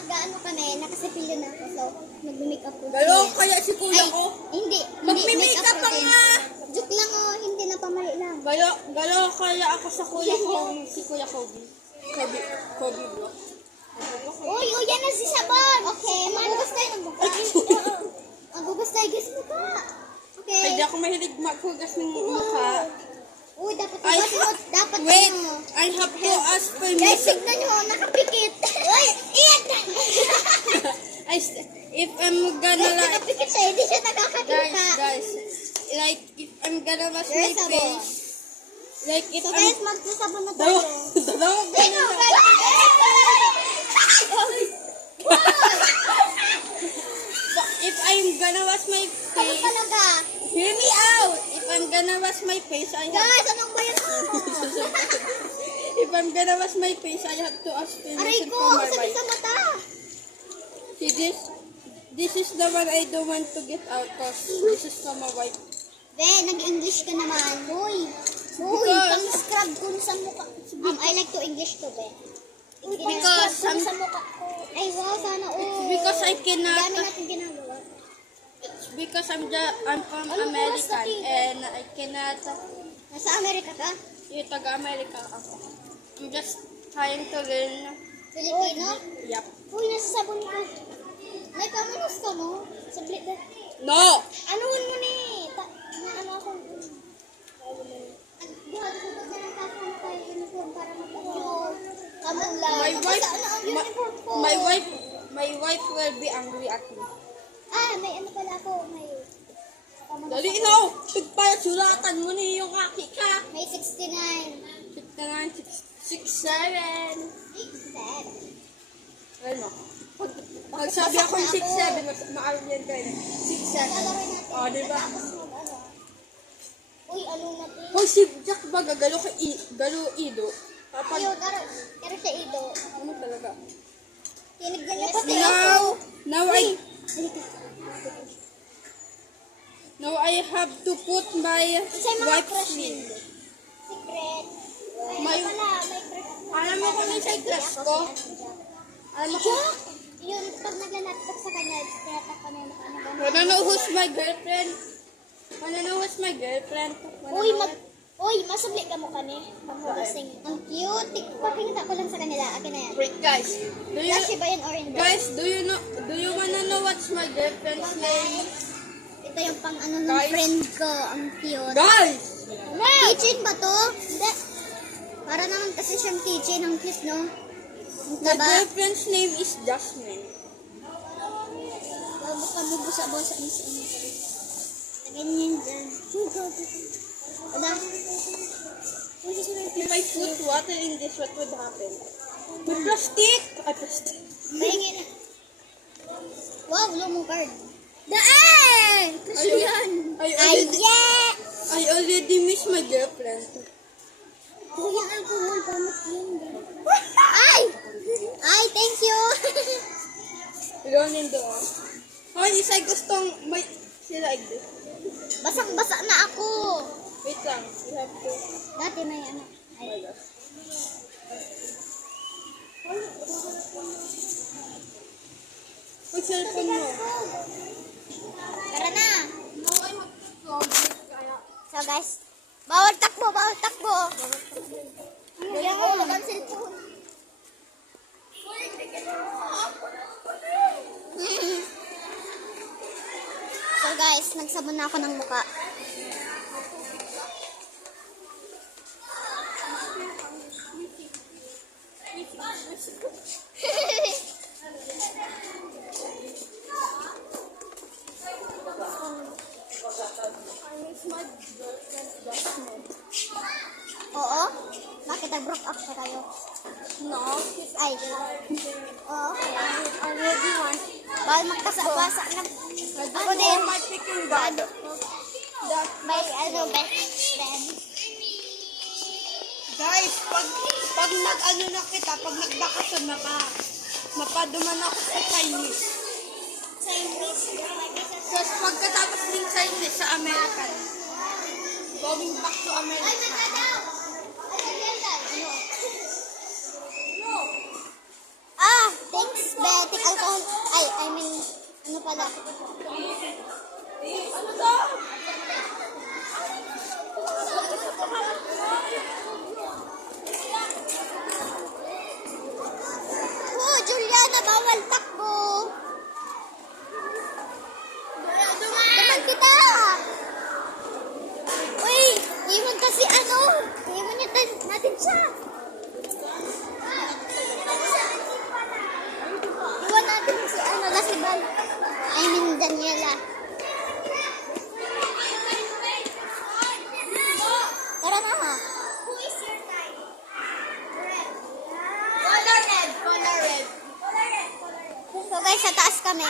nag-ano kami, nakasipilyo na ako. So, nag-makeup routine. Galo, kaya si kuya ko. Hindi. Mag-makeup pa nga. Joke lang oh, hindi na pamali lang. Galo, kaya ako sa kuya ko. Si kuya Kobe. Kobe bro. Uy, yan na si Sabon. Okay, magugas tayo ng mukha. Magugas tayo, guys, mukha. Okay. Hindi ako mahilig maghugas ng mukha. Uy, dapat Wait, ano. I have to ask Guys, permission. tignan nyo, nakapikit. Uy, iyan na. If I'm gonna Guys, like, nakapikit siya, hindi siya nakakakita. guys, like if I'm gonna wash my There's Sabon. face, like if So I'm guys, magsasabon na tayo. Dalawang Ano, if I'm gonna wash my Ano face, talaga? hear me out. If I'm gonna wash my face, I have Guys, anong bayan mo? if I'm gonna wash my face, I have to ask Aray permission ko, from my sakit wife. sa mata. See this? This is the one I don't want to get out cause this is from my wife. Be, nag-English ka naman. Uy, Because- pang-scrub ko sa mukha. I like to English to, be. Because Scrub ko sa mukha ko. Ay, wow, sana all. Because I Dami cannot. natin ginagawa. It's because I'm from Ano oras na, American tita? and I cannot. Nasa Amerika ka? Yung taga-America ako. I'm just trying to learn. Filipino? Yep. Uy, nasa sabon ko. May kamanos ka mo? Sa blit na. No! Anuhun mo ni? Ano ako? Buhat ko ba ng kakang tayo uniform para magpapagod? Kamon lang. My wife, Ano ang uniform ko? my wife will be angry at me. Ah, may ano pala ako. May kamanos Dali ako. no! Pagpala, suratan mo na yung kaki ka. May 69. 69, 67. 67. Ano? Pag sabi ako yung 67, maalam yan kayo. 67. Lalaro natin. Oh, diba? Tapos ano. Uy, ano natin? Hoy, si Jack ba gagalo galo ido? Kapag, Ayaw, pero siya ido. ano talaga? Tinignan niya pati Now I have to put my Isa'y mga wife's crush name. din. Secret. Ay, May- wala, may crush. Alam mo kung ano sa crush ko? Alam mo kung, Jack! Yun, pag naglalaptop sa kanya, tinatak ka na yung ano ba? wanna know who's my girlfriend? Wanna know who's my girlfriend? Uy, masubli ka mo kani. Panghugasing. Ang cute. Papinita ko lang sa kanila. Akin na yan. Wait guys, Flashy ba yan or hindi? guys, do you wanna know what's my girlfriend's name? Ito yung pang ano ng Guys. friend ko. Ang cute. Guys! Keychain ba to? Hindi. Para naman kasi siyang keychain. Ang cute, no? Ang My taba. girlfriend's name is Jasmine. Bago ka mo busa-busa ni sa inyo. Ganyan dyan. Wala. If I put water in this, what would happen? With plastic! Ay, plastic. Mahingin na. Wow, lumong card. Daan! Kasi yan. I already miss my girlfriend. Kuya, alcohol. Pamit yun. Ay! Ay, thank you. Ronin doon. Hoy, isa'y gustong may sila like this. Basang-basa na ako. Wait lang, you have to. Dati may ano. Oh my gosh. Pag cellphone mo. Tara na. So guys, bawal takbo, bawal takbo. Yan mo, ang cellphone. So guys, nagsabon na ako ng muka. Oo? Bakit nag-broke up pa kayo? No. Ay, oo. Already one. Bawal magkasa-basa na. Ako din. my picking bag. May ano, best friend. Guys, pag nag-ano na kita, pag nagbakasyon na ka, mapaduman ako sa Chinese. Chinese. Tapos pagkatapos din Chinese sa American. Going back to Ay, America. magkadaw! Ay, magkadaw! Ah, thanks, Betty. I mean, ano pala? Ano to? Oh, Juliana, bawal takbo. Daman kita. Uy, iwan kasi ano. Iwan natin siya. Iwan natin si ano, Lasibal. I mean, Daniela. Tara na ha. Who is your type? Red. Color red. Color red. Color red. Color red. So guys, sa taas kami.